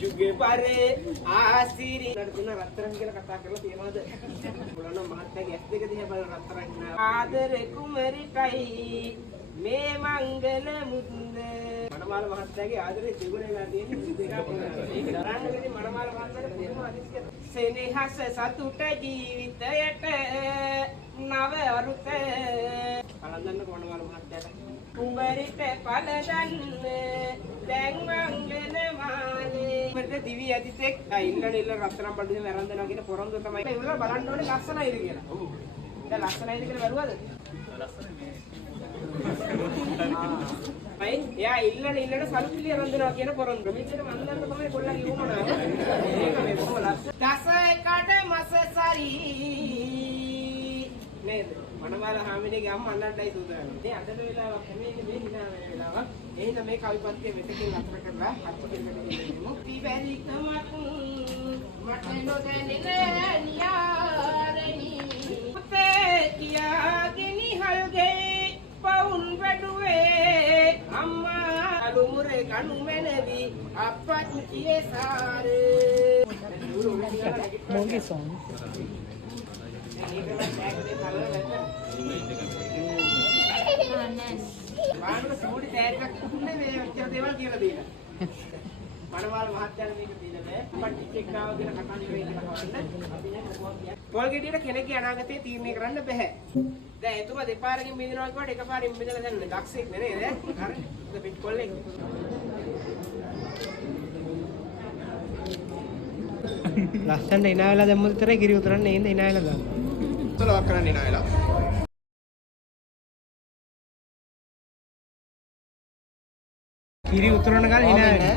යුගේ පරේ ආසිරි නඩුන රත්තරන් කියලා කතා කරලා තියනවාද? බලන්න මහත්තයාගේ ඇස් දෙක දිහා බලන රත්තරන් නා ආදරේ කුමරිකයි මේ මංගල මුද්ද මනමාල මහත්තයාගේ ආදරේ තිබුණේ නැහැ තියෙන්නේ දෙකක් ඒක දරන්නකදී මනමාල මහත්තයාට තේරෙනවා අදිස්ක සෙනෙහස සතුට ජීවිතයට නව අරුත කලන්දන්නක මනමාල මහත්තයාට කුඹරිට පළදන්න දැන් මංගල මාලේ මට දිවි ඇදිතෙක් ඉල්ලන රත්තරන් බඩුවේ වැරන්දනවා කියන පොරොන්දු තමයි ඒවල බලන්න ඕනේ ලස්සනයිද කියලා. ඔව්. දැන් ලස්සනයිද කියලා බැලුවද? ලස්සනයි මේ. එයා ඉල්ලන සල්පිලිය වන්දනවා කියන පොරොන්දු. මෙච්චර වන්දන්න තමයි කොල්ලගේ උමනාව. ඒක මේ කොහොම ලස්සන. දසයකට මස සරි නේද? මනමාල හාමිනේගේ අම්මා අඬන්නයි සූදානම්. මේ අඬන වෙලාවක් මේ හිනා වෙන වෙලාවක්. එහෙනම් මේ කවිපත්‍ය මෙතකින් අතර කරලා හත් දෙකට ගෙනෙමු. පිබැරිකමක් මට නොදැනෙන නියාරණි. පුතේ කියාගෙන හල්ගේ පවුන් වැඩුවේ අම්මා අලුමුරේ කණු මැනවි අප්පච්චියේ සාරේ. මොන්ගේ song. මානව සූඩි තෑග්ගක් තුන්නේ මේ විචාර දේවල් කියලා දීලා. මනමාල මහත්තයාට මේක දීලා බෑ. පට්ටික් එක්ක ආව කියලා කතා නෙවෙයි කියලා හොයන්න. අපි දැන් මොකක්ද කියන්නේ? පොල් ගෙඩියට කෙනෙක්ගේ අනාගතේ තීරණය කරන්න බෑ. දැන් එතුමා දෙපාරකින් බින්දිනවා කියවට එකපාරින් බින්දලා දැන් දක්ෂෙක් නේ නේද? හරි. ඒක පිට කොල්ලෙක්. ලස්සනට ඉනාවලා දැම්මොත් විතරයි කිරි උතරන්නේ නේද ඉනාවලා දාන්න. උතරවක් කරන්න ඉනාවලා. කිරි උතරන ගාන ඉනාවලා.